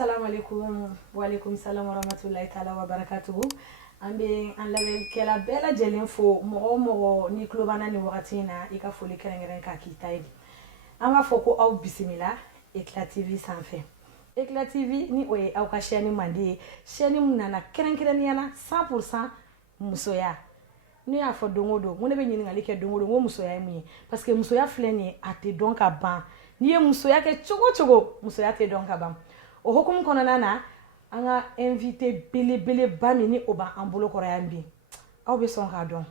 Assalamu alaikum wa alaikum salam wa rahmatullahi ta'ala wa barakatuhu. An bɛ an lamɛnkɛla bɛɛ lajɛlen fo mɔgɔ o mɔgɔ ni tulo b'an na nin wagati in na i ka foli kɛrɛnkɛrɛn k'a k'i ta ye. An b'a fɔ ko aw bisimila Eclat TV sanfɛ. Eclat TV ni o ye aw ka chaîne mandi ye. Chaîne min nana kɛrɛnkɛrɛnnenya la 100% musoya. Ne y'a fɔ don o don ko ne bɛ ɲininkali kɛ don o don ko musoya ye mun ye parce que musoya filɛ nin ye a tɛ dɔn ka ban. N'i ye musoya kɛ cogo o cogo musoya tɛ dɔn ka ban. O hukumu kɔnɔna na an ka invité belebeleba min ni o b'an bolo kɔrɔ yan bi aw bɛ sɔn k'a dɔn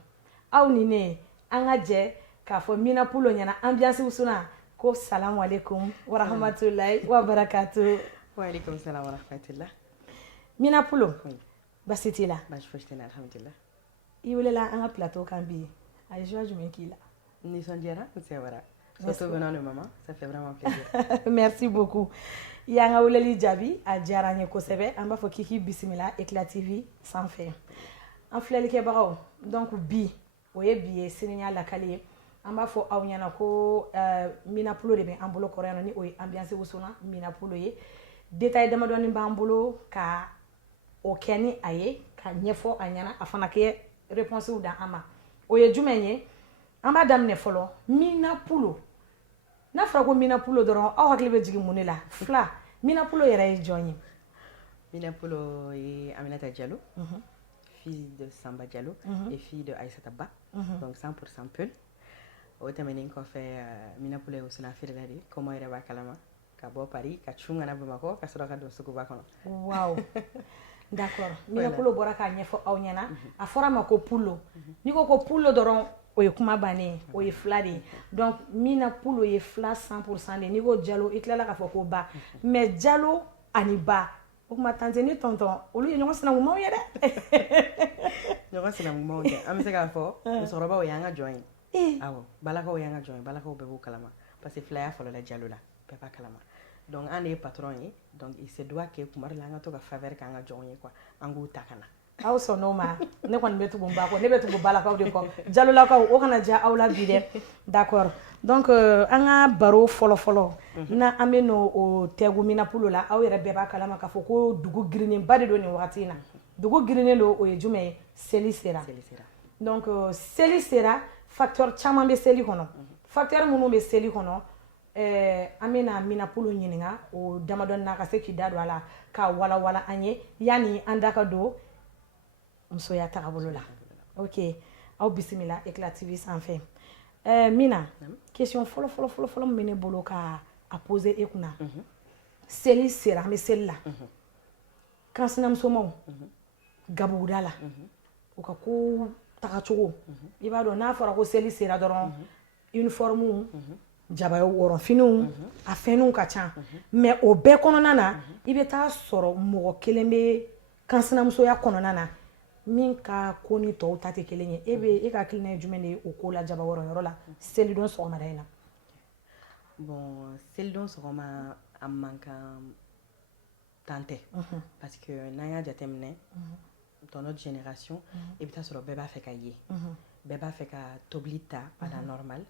aw ni ne an ka jɛ k'a fɔ Mina Pulo ɲɛna ambiance wusuna ko salamu alaikum wa rahmatulahi wa barakatuh. Wa alaikum salam wa rahmatullah. Mina Pulo basi t'i la. Baasi fosi tɛ n na alhamdulillah. I welela an ka plateau kan bi a ye joie jumɛn k'i la? Nisɔndiyara n sɛbɛra. Surtout venant de maman, ça fait vraiment plaisir. Merci beaucoup. Y'an ka weleli jaabi a diyara n ye kosɛbɛ an b'a fɔ k'i k'i bisimila Eclat TV sanfɛ. An filɛlikɛbagaw donc bi o ye bi ye siniya lakali ye an b'a fɔ aw ɲɛna ko Mina Pulo de bɛ an bolo kɔrɔ yan ni o ye ambiance wusuna Mina Pulo ye détail damadɔni b'an bolo ka o kɛ ni a ye ka ɲɛfɔ a ɲɛna a fana kɛ réponse da an ma o ye jumɛn ye an b'a daminɛ fɔlɔ Mina Pulo n'a fɔra ko Mina Pulo dɔrɔn aw hakili bɛ jigin mun de la fila Mina Pulo yɛrɛ ye jɔn ye? Mina Pulo est Aminata Diallo, fille de Samba Diallo et fille de Aïssata Ba, donc 100% Peul. O tɛmɛnen kɔfɛ Mina Pulo ye wusuna feerela de kɔmɔ yɛrɛ b'a kalama ka bɔ Paris ka cun ka na Bamakɔ ka sɔrɔ ka don suguba kɔnɔ. Wow. D'accord. Mina Pulo bɔra k'a ɲɛfɔ aw ɲɛna a fɔra ma ko Pulo n'i ko ko Pulo dɔrɔn o ye kuma bannen ye o ye fila de ye donc Mina Pulo ye fila 100% de n'i ko Diallo i tilala k'a fɔ ko ba mais Diallo ani ba o kuma tante ni tonton olu ye ɲɔgɔn sinankun ye dɛ. Ɲɔgɔn sinankun tɛ an bɛ se k'a fɔ musokɔrɔbaw y'an ka jɔn ye awɔ balakaw y'an ka jɔn ye balakaw bɛɛ b'o kalama parce que filaya fɔlɔ la Diallo la bɛɛ b'a kalama donc an de ye patron ye donc il se doit que kuma dɔ la an ka to ka faveur k'an ka jɔnw ye quoi an k'u ta ka na. Aw sɔnn'o ma ne kɔni bɛ tugu n ba kɔ ne bɛ tugu balakaw de kɔ Diallolakaw o kana diya aw la bi dɛ d'accord donc an ka baro fɔlɔ-fɔlɔ na an bɛ n'o tɛgu Mina Pulo la aw yɛrɛ bɛɛ b'a kalama k'a fɔ ko dugu girinnenba de don nin wagati in na dugu girinnen don o ye jumɛn ye seli sera donc seli sera facteur caman bɛ seli kɔnɔ facteur minnu bɛ seli kɔnɔ an bɛna Mina Pulo ɲininka o damadɔni na ka se k'i da don a la ka walawala an ye yanni an da ka don musoya tagabolo la ok aw bisimila Eclat TV sanfɛ Mina question fɔlɔ min bɛ ne bolo ka a poser e kunna seli sera an bɛ seli la kansinamusomaw gabuguda la u ka ko tagacogo i b'a dɔn n'a fɔra ko seli sera dɔrɔn uniforme jaba wɔrɔnfiniw a fɛnw ka ca mais o bɛɛ kɔnɔna na i bɛ taa sɔrɔ mɔgɔ kelen bɛ kansinamusoya kɔnɔna na min ka ko ni tɔw ta tɛ kelen ye e ka hakilina ye jumɛn de ye o ko la jaba wɔrɔnyɔrɔ la selidon sɔgɔmada in na? Bon selidon sɔgɔma a man kan tan tɛ parce que n'an y'a jateminɛ dans notre génération i bɛ taa sɔrɔ bɛɛ b'a fɛ ka ye bɛɛ b'a fɛ ka tobili ta à la normale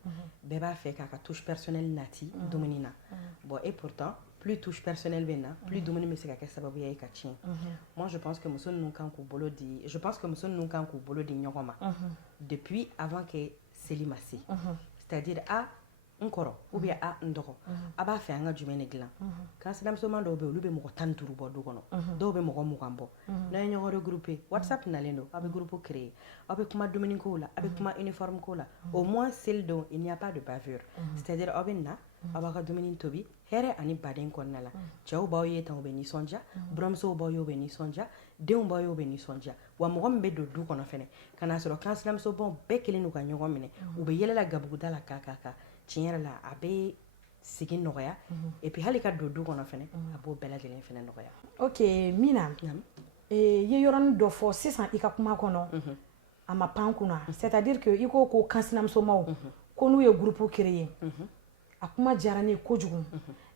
bɛɛ b'a fɛ k'a ka touche personnelle nati dumuni na bon et pourtant plus touche personnelle bɛ na plus dumuni bɛ se ka kɛ sababuya ye ka tiɲɛ moi je pense que muso ninnu kan k'u bolo di ɲɔgɔn ma depuis avant que seli ma se c'est-à-dire n kɔrɔ ou bien n dɔgɔ a b'a fɛ an ka jumɛn de dilan kansinamusoman dɔw bɛ yen olu bɛ mɔgɔ 15 bɔ du kɔnɔ dɔw bɛ mɔgɔ 20 bɔ n'a ye ɲɔgɔn regrouper WhatsApp nalen don aw bɛ groupe créer aw bɛ kuma dumuni ko la aw bɛ kuma uniforme ko la au moins seli don il n'y a pas de bavure c'est-à-dire aw bɛ na aw b'a ka dumuni tobi hɛrɛ ani baden kɔnɔna la cɛw b'aw ye tan u bɛ nisɔndiya buramusow b'aw ye u bɛ nisɔndiya denw b'aw ye u bɛ nisɔndiya wa mɔgɔ min bɛ don du kɔnɔ fɛnɛ ka n'a sɔrɔ kansinamusobaw bɛɛ kelen n'u ka ɲɔgɔn minɛ u bɛ yɛlɛla gabuguda la ka tiɲɛ yɛrɛ la a bɛ sigi nɔgɔya et puis hali ka don du kɔnɔ fɛnɛ a b'o bɛɛ lajɛlen fɛnɛ nɔgɔya. ok Mina ye yɔrɔnin dɔ fɔ sisan i ka kuma kɔnɔ a ma pan kunna c'est-à-dire que i ko ko kansinamusomaw ko n'u ye groupe créer a kuma diyara ne ye kojugu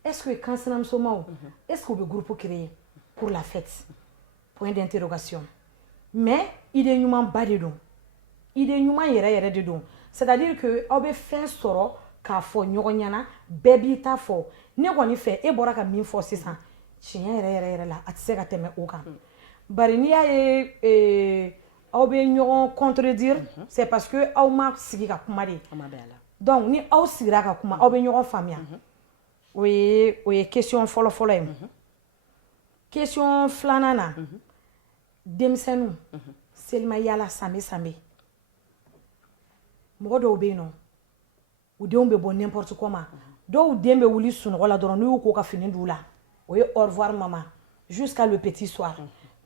est-ce que kansinamusomaw est-ce que u bɛ groupe créer pour la fête point d'interrogation mais idée ɲumanba de don idée ɲuman yɛrɛ de don c'est-à-dire que aw bɛ fɛn sɔrɔ k'a fɔ ɲɔgɔn ɲɛna bɛɛ b'i ta fɔ ne kɔni fɛ e bɔra ka min fɔ sisan tiɲɛ yɛrɛ la a tɛ se ka tɛmɛ o kan bari n'i y'a ye aw bɛ ɲɔgɔn contredire c'est parce que aw ma sigi ka kuma de donc ni aw sigira ka kuma aw bɛ ɲɔgɔn faamuya o ye question fɔlɔ ye question filanan na denmisɛnninw selima yala sanbe mɔgɔ dɔw bɛ yen nɔ u denw bɛ bɔ n'importe comment dɔw den bɛ wuli sunɔgɔ la dɔrɔn n'u y'u ko ka fini d'u la o ye au revoir maman jusqu'à le petit soir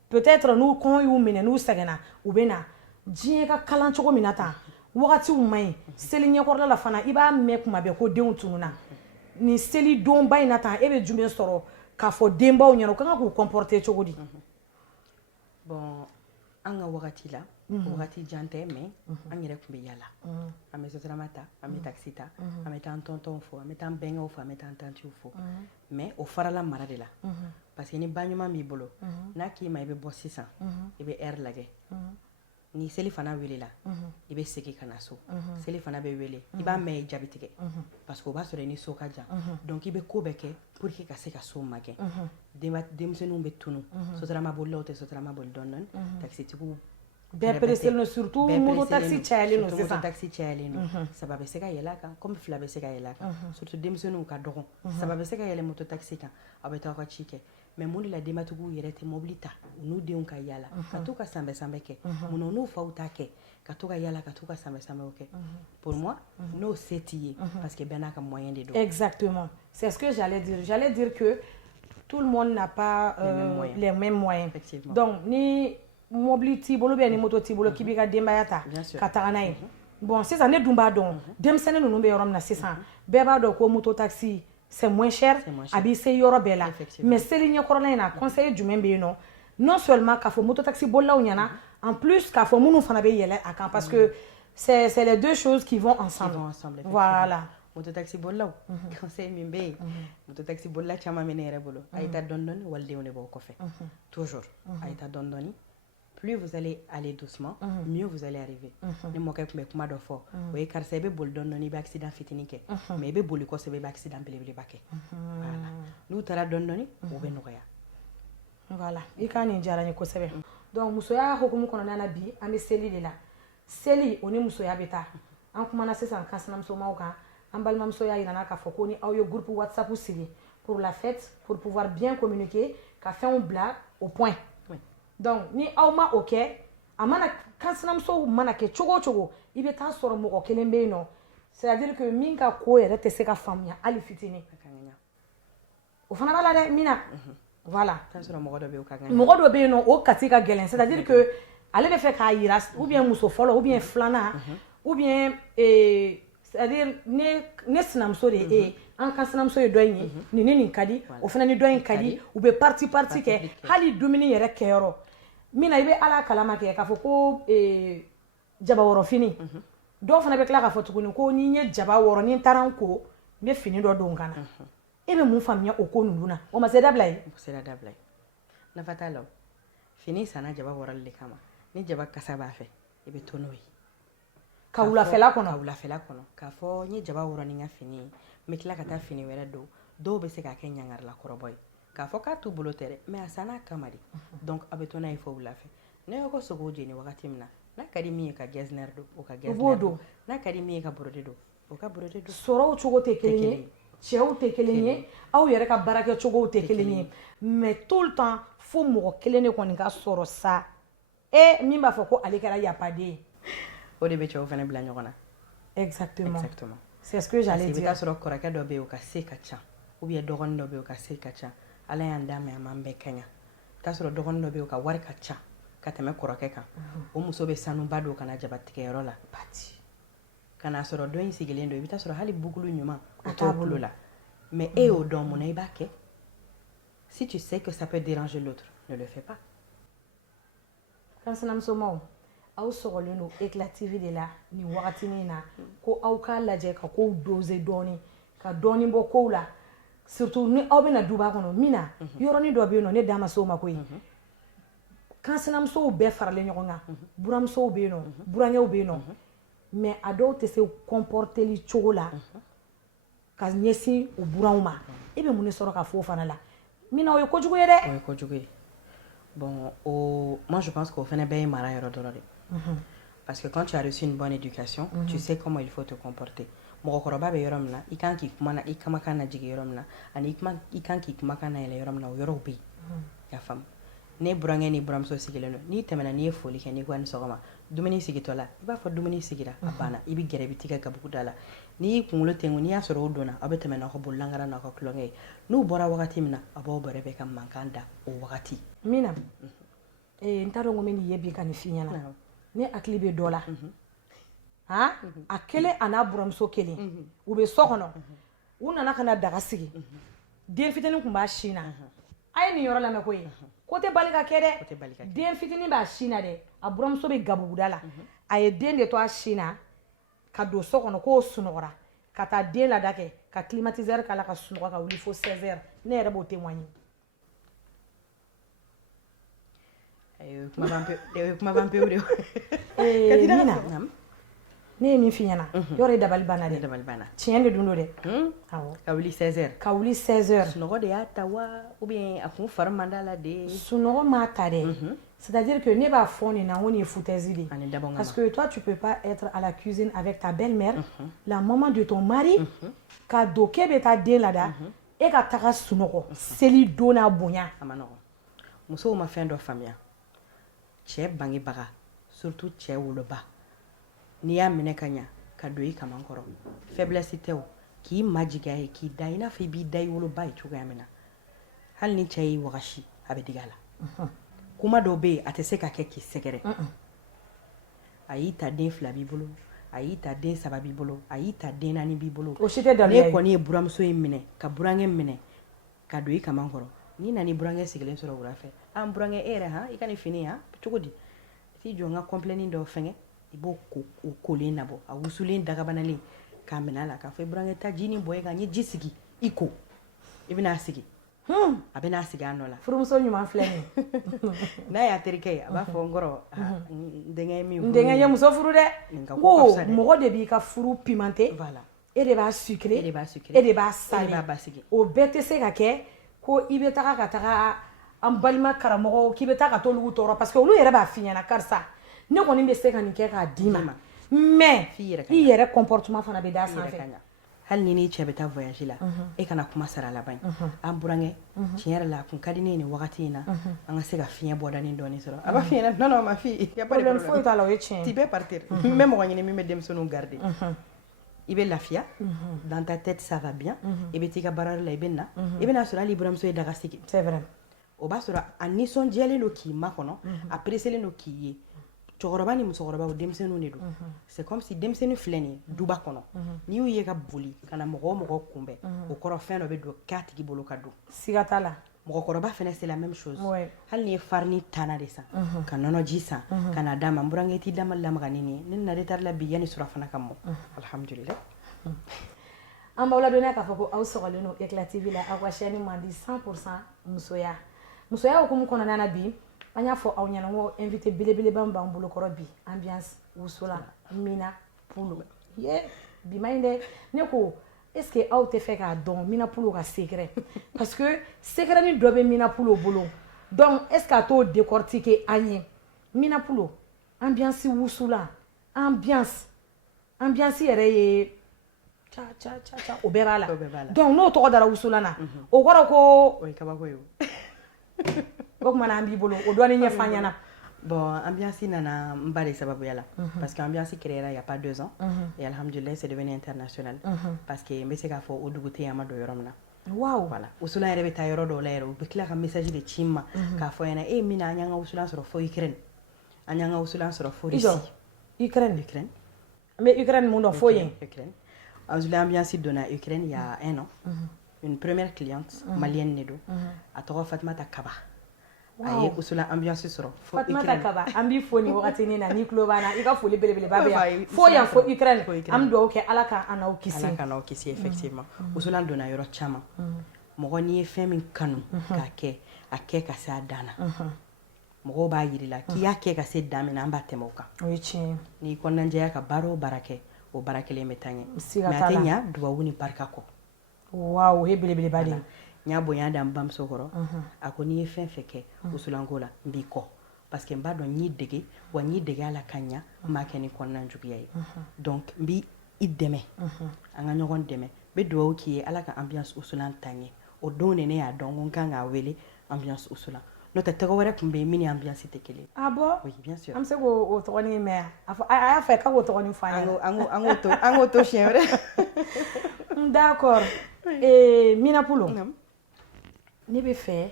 peut-être n'u kɔngɔ y'u minɛ n'u sɛgɛnna u bɛ na diɲɛ ka kalan cogo min na tan wagatiw man ɲi seli ɲɛkɔrɔla la fana i b'a mɛn kuma bɛɛ ko denw tununna nin seli donba in na tan e bɛ jumɛn sɔrɔ k'a fɔ denbaw ɲɛna u kan ka k'u comporter cogo di bon an ka wagati la wagati jan tɛ mais an yɛrɛ tun bɛ yala an bɛ sotarama ta an bɛ taxi ta an bɛ taa an tontonw fo an bɛ taa an bɛnkɛw fo an bɛ taa an tantiw fo mais o farala mara de la parce que ni ba ɲuman b'i bolo n'a k'i ma i bɛ bɔ sisan i bɛ heure lajɛ ni seli fana welela i bɛ segin ka na so seli fana bɛ wele i b'a mɛn jaabi tigɛ parce que o b'a sɔrɔ i ni so ka jan donc i bɛ ko bɛɛ kɛ pour que ka se ka so magɛn denmisɛnninw bɛ tunu sotarama bolilaw tɛ sotarama boli dɔɔni taxitigiw bɛɛ pressé don surtout moto taxi cayalen don sisan moto taxi cayalen don saba bɛ se ka yɛlɛ a kan comme fila bɛ se ka yɛlɛ a kan surtout denmisɛnninw ka dɔgɔn saba bɛ se ka yɛlɛ moto taxi kan aw bɛ taa aw ka ci kɛ mais mun de la denbatigiw yɛrɛ tɛ mobili ta u n'u denw ka yala ka to ka sanbɛ kɛ mun na n'u faw t'a kɛ ka to ka yala ka to ka sanbɛw kɛ pour moi n'o se t'i ye parce que bɛɛ n'a ka moyen de don exactement c'est ce que j'allais dire que tout le monde n'a pas les mêmes moyens donc ni mobili t'i bolo ni moto t'i bolo k'i b'i ka denbaya ta ka taga n'a ye bon sisan ne dun b'a dɔn denmisɛnnin ninnu bɛ yɔrɔ min na sisan bɛɛ b'a dɔn ko moto taxi c'est moins cher a b'i se yɔrɔ bɛɛ la mais seli ɲɛkɔrɔla in na conseil jumɛn bɛ yen nɔ non seulement k'a fɔ moto taxi bolilaw ɲɛna en plus k'a fɔ minnu fana bɛ yɛlɛ a kan parce que c'est les deux choses qui vont ensemble voilà moto taxi bolilaw conseil min bɛ yen moto taxi bolila caman bɛ ne yɛrɛ bolo a ye taa dɔɔni walidenw de b'aw kɔfɛ toujours a ye taa dɔɔni plus vous allez aller doucement mieux vous allez arriver ni mɔkɛ tun bɛ kuma dɔ fɔ o ye karisa i bɛ boli dɔɔni i bɛ accident fitinin kɛ mais i bɛ boli kosɛbɛ i bɛ accident belebeleba kɛ voilà n'u taara dɔɔni o bɛ nɔgɔya voilà i ka nin diyara n ye kosɛbɛ donc musoya hukumu kɔnɔna na bi an bɛ seli de la seli o ni musoya bɛ taa an kumana sisan kansinamusomaw kan an balimamuso y'a yirana k'a fɔ ko ni aw ye groupe whatsapp sigi pour la fête pour pouvoir bien communiquer ka fɛnw bila au point donc ni aw ma o kɛ a mana kansinamusow mana kɛ cogo o cogo i bɛ taa sɔrɔ mɔgɔ kelen bɛ yen nɔ c'est à dire que min ka ko yɛrɛ tɛ se ka faamuya hali fitinin o fana b'a la dɛ Mina voilà mɔgɔ dɔ bɛ yen nɔ o kati ka gɛlɛn c'est à dire que ale bɛ fɛ k'a yira ou bien muso fɔlɔ ou bien filanan ou bien c'est à dire ne sinamuso de ye an ka sinamuso ye dɔ in ye nin ni nin ka di o fana ni dɔ in ka di u bɛ parti kɛ hali dumuni yɛrɛ kɛyɔrɔ Mina i bɛ ala kalama kɛ k'a fɔ ko jaba wɔrɔ fini dɔw fana bɛ tila k'a fɔ tuguni ko ni n ye jaba wɔrɔ ni n taara n ko n bɛ fini dɔ don n kan na e bɛ mun faamuya o ko ninnu na o ma se dabila ye nafa t'a la fini sanna jaba wɔrɔli de kama ni jaba kasa b'a fɛ i bɛ to n'o ye ka wulafɛla kɔnɔ k'a fɔ n ye jaba wɔrɔ ni n ka fini ye n bɛ tila ka taa fini wɛrɛ don dɔw bɛ se k'a kɛ ɲangarila kɔrɔbɔ ye k'a fɔ k'a t'u bolo tɛ dɛ mais a sann'a kama de donc a bɛ to n'a ye fɔ wulafɛ ne y'aw ka sogow jeni wagati min na n'a ka di min ye ka gɛzinɛri don o ka gɛzinɛri don n'a ka di min ye ka borode don o ka borode don sɔrɔw cogo tɛ kelen ye cɛw tɛ kelen ye aw yɛrɛ ka baarakɛ cogow tɛ kelen ye mais tout le temps fo mɔgɔ kelen de kɔni ka sɔrɔ sa min b'a fɔ ko ale kɛra yapaden ye o de bɛ cɛw fana bila ɲɔgɔn na exactement c'est ce que j'allais dire i bɛ taa sɔrɔ kɔrɔkɛ dɔ bɛ yen o ka se ka ca ou bien dɔgɔnin dɔ bɛ yen o ka se ka ca ala y'an d'a ma a m'an bɛɛ kaɲa i bɛ taa sɔrɔ dɔgɔnin dɔ bɛ yen o ka wari ka ca ka tɛmɛ kɔrɔkɛ kan o muso bɛ sanuba don ka na jabatigɛyɔrɔ la ka n'a sɔrɔ dɔ in sigilen don i bɛ taa sɔrɔ hali bugulu ɲuman o t'o bolo la mais e y'o dɔn mun na i b'a kɛ si tu sais que ça peut déranger l'autre ne le fais pas kansinamusomaw aw sɔgɔlen don Éclat TV de la nin wagatinin na ko aw k'a lajɛ ka kow doser dɔɔni ka dɔɔni bɔ kow la surtout ni aw bɛna duba kɔnɔ Mina yɔrɔnin dɔ bɛ yen nɔ ne da ma se o ma koyi kansinamusow bɛɛ faralen ɲɔgɔn kan buramusow bɛ yen nɔ burankɛw bɛ yen nɔ mais a dɔw tɛ se comporteli cogo la ka ɲɛsin u buranw ma e bɛ mun de sɔrɔ ka fɔ o fana la mina o ye kojugu ye dɛ. O ye kojugu ye. Bon, moi je pense qu'au fana bɛɛ ye mara yɔrɔ dɔrɔn de. Parce que quand tu as reçu une bonne éducation, tu sais comment il faut te comporter. Mɔgɔkɔrɔba bɛ yɔrɔ min na, i kan k'i kuma na, i kumakan na jigin yɔrɔ min na, ani i kan k'i kumakan na yɛlɛ yɔrɔ min na, o yɔrɔw bɛ yen. I y'a faamu. Ne burankɛ ni buramuso sigilen don, n'i tɛmɛna n'i ye foli kɛ, n'i ko a ni sɔgɔma, dumuni sigitɔ la, i b'a fɔ dumuni sigira, a banna, i bɛ gɛrɛ, i bɛ t'i ka gabugu da la. N'i y'i kunkolo tɛnku, n'i y'a sɔrɔ o donna, aw bɛ tɛmɛ n'aw ka bololankara n'aw ka tulonkɛ ye. N'u bɔra wagati min na, a b'aw bɛrɛ bɛn ka mankan da o wagati. Mina, n t'a dɔn ko n bɛ nin ye bi ka nin f'i ɲɛna. Ne hakili bɛ dɔ la. A kelen a n'a buramuso kelen u bɛ so kɔnɔ u nana ka na daga sigi den fitinin tun b'a sin na a ye nin yɔrɔ lamɛn ko ye ko tɛ bali ka kɛ dɛ den fitinin b'a sin na dɛ a buramuso bɛ gabuguda la a ye den de to a sin na ka don so kɔnɔ k'o sunɔgɔra ka taa den lada kɛ ka climatiseur k'a la ka sunɔgɔ ka wuli fo 16 heures ne yɛrɛ b'o témoigner. Kuma ban pewu de. Mina ne ye min f'i ɲɛna yɔrɔ ye dabali banna dɛ. Dabali banna. Tiɲɛ de dun don dɛ. Awɔ. Ka wuli 16 heures. Ka wuli 16 heures. Sunɔgɔ de y'a ta wa ou bien a kun fari man d'a la de. Sunɔgɔ m'a ta dɛ. C'est-à-dire que ne b'a fɔ nin na n ko nin ye foutaise de. Ani dabɔ Parce que toi tu peux pas être à la cuisine avec ta belle-mère, la maman de ton mari, ka don k'e bɛ taa den lada e ka taga sunɔgɔ seli don n'a bonya. A ma nɔgɔ. Musow ma fɛn dɔ faamuya. Cɛ bangebaga surtout cɛ woloba. N'i y'a minɛ ka ɲa ka don i kaman kɔrɔ faiblesse tɛ o k'i majigin a ye k'i da i n'a fɔ i b'i da i woloba ye cogoya min na hali ni cɛ y'i wagasi a bɛ digi a la kuma dɔw bɛ yen a tɛ se ka kɛ k'i sɛgɛrɛ a y'i ta den 2 b'i bolo a y'i ta den 3 b'i bolo a y'i ta den 4 b'i bolo o si tɛ dabiya ye ne kɔni ye buramuso in minɛ ka burankɛ minɛ ka don i kaman kɔrɔ n'i nana i burankɛ sigilen sɔrɔ wula fɛ an burankɛ e yɛrɛ i ka nin fini cogo di t'i jɔ n ka compléni dɔw fɛngɛ i b'o kolen nabɔ a wusulen dagabanalen k'a minɛ a la k'a fɔ i burankɛ taa jinin bɔ e kan n ye ji sigi i ko i bɛn'a sigi a bɛn'a sigi a nɔ la furumuso ɲuman filɛ nin n'a y'a terikɛ ye a b'a fɔ n kɔrɔ n denkɛ ye min furu n denkɛ ye muso furu dɛ ko mɔgɔ de b'i ka furu pimenter e de b'a sucrer e de b'a saler o bɛɛ tɛ se ka kɛ ko i bɛ taga ka taga an balima karamɔgɔw k'i bɛ taa ka t'olu tɔɔrɔ parce que olu yɛrɛ b'a f'i ɲɛna karisa ne kɔni bɛ se ka nin kɛ k'a d'i ma mais i yɛrɛ comportement fana bɛ d'a sanfɛ hali ni n'i cɛ bɛ taa voyage la e kana kuma sara laban an burankɛ tiɲɛ yɛrɛ la a kun ka di ne ye nin wagati in na an ka se ka fiɲɛ bɔdanin dɔɔnin sɔrɔ a b'a f'i ɲɛna non ma fille y a pas de problème foyi t'a la o ye tiɲɛ tu peux partir n bɛ mɔgɔ ɲini min bɛ denmisɛnninw garder i bɛ lafiya dans ta tête ça va bien i bɛ t'i ka baarayɔrɔ la i bɛ na i bɛna sɔrɔ hali i buramuso ye daga sigi c'est vrai o b'a sɔrɔ a nisɔndiyalen don k'i makɔnɔ a presselen don k'i ye cɛkɔrɔba ni musokɔrɔba o denmisɛnninw de don c'est comme si denmisɛnnin filɛ nin ye duba kɔnɔ n'i y'u ye ka boli ka na mɔgɔ o mɔgɔ kunbɛn o kɔrɔ fɛn dɔ bɛ don k'a tigi bolo ka don siga t'a la mɔgɔkɔrɔba fɛnɛ c'est la même chose hali ni ye farini tana de san ka nɔnɔji san ka na d'a ma n burankɛ t'i dama lamaga ni nin ye ne nana retard la bi yanni surafana ka mɔ alhamdulillah an b'aw ladɔnniya k'a fɔ ko aw sɔgɔlen don Eclat TV la aw ka chaîne man di 100% musoya musoya hukumu kɔnɔna na bi an y'a fɔ aw ɲɛna ko invité belebeleba min b'an bolokɔrɔ bi ambiance wusulan Mina Pulu bi ma ɲi dɛ ne ko est ce que aw tɛ fɛ k'a dɔn Mina Pulu ka secret parce que secret ni dɔ bɛ Mina Pulu bolo donc est ce que a t'o décortiquer an ye Mina Pulu ambiance wusulan ambiance yɛrɛ ye ca o bɛɛ b'a la donc n'o tɔgɔ dara wusulan na o kɔrɔ ko o ye kabako ye o kuma an b'i bolo o dɔɔni ɲɛfɔ ɲɛna bon ambiance nana n ba de sababuya la parce que ambiance créera il y a pas 2 ans et alhamdulillah c'est devenu international parce que n bɛ se k'a fɔ o dugu tɛ yen an ma don yɔrɔ min na waaw voilà wusulan yɛrɛ bɛ taa yɔrɔ dɔw la yɛrɛ u bɛ tila ka message de ci n ma k'a fɔ ɲɛna e Mina an y'an ka wusulan sɔrɔ fo Ukraine an y'an ka wusulan sɔrɔ fo Russie Ukraine an bɛ Ukraine mun dɔn fo yen ambiance donna Ukraine il y a 1 an une première cliente malienne de don a tɔgɔ Fatumata Kaba a ye wusulan ambiance sɔrɔ fo Ukraine Fatumata Kaba an b'i fo nin wagati nin na ni tulo b'an na i ka foli belebeleba bɛ yan fo yan fo Ukraine an bɛ dugawu kɛ Ala ka an n'aw kisi Ala ka n'aw kisi effectivement wusulan donna yɔrɔ caman mɔgɔ n'i ye fɛn min kanu k'a kɛ a kɛ ka se a dan na mɔgɔw b'a yiri la k'i y'a kɛ ka se dan min na an b'a tɛmɛ o kan o ye tiɲɛ n'i kɔnɔnajɛya ka baara o baara kɛ o baara kelen bɛ taa ɲɛ mais a tɛ ɲa dubabu ni barika kɔ waaw o ye belebeleba de ye nya bonya da mbamso kɔrɔ a ko n'i ye fɛn fɛn kɛ wusulanko la n b'i kɔ parce que n b'a dɔn n y'i dege wa n y'i dege a la ka ɲa n b'a kɛ ni kɔnɔna juguya ye donc n b'i dɛmɛ an ka ɲɔgɔn dɛmɛ n bɛ dugawu k'i ye ala ka ambiance wusulan ta ɲɛ o don de ne y'a dɔn ko n kan k'a wele ambiance wusulan n'o tɛ tɔgɔ wɛrɛ tun bɛ yen min ni ambiance tɛ kelen ah bon oui bien sûr an bɛ se k'o tɔgɔnin mɛn a y'a fɛ k'a k'o tɔgɔnin fɔ an ɲɛna an k'o to siɲɛ wɛrɛ d'accord Mina Pulo ne bɛ fɛ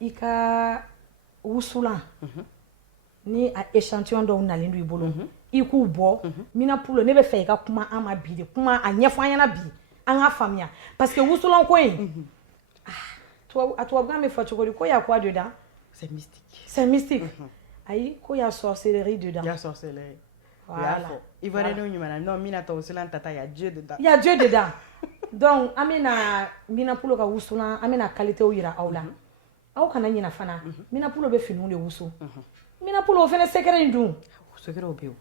i ka wusulan ni a échantillon dɔw nalen don i bolo i k'u bɔ Mina Pulo ne bɛ fɛ i ka kuma an ma bi de kuma a ɲɛfɔ an ɲɛna bi an k'a faamuya parce que wusulan ko in a tubabukan bɛ fɔ cogo di ko y a quoi dedans c'est mystique ayi ko y a sorcellerie dedans y a sorcellerie voilà Ivoirien ɲuman na non Mina ta wusulan tata y a Dieu dedans y a Dieu dedans donc an bɛna Mina Pulo ka wusulan an bɛna qualité yira aw la aw kana ɲina fana Mina Pulo bɛ finiw de wusu Mina Pulo o fana secret in dun secret o bɛ yen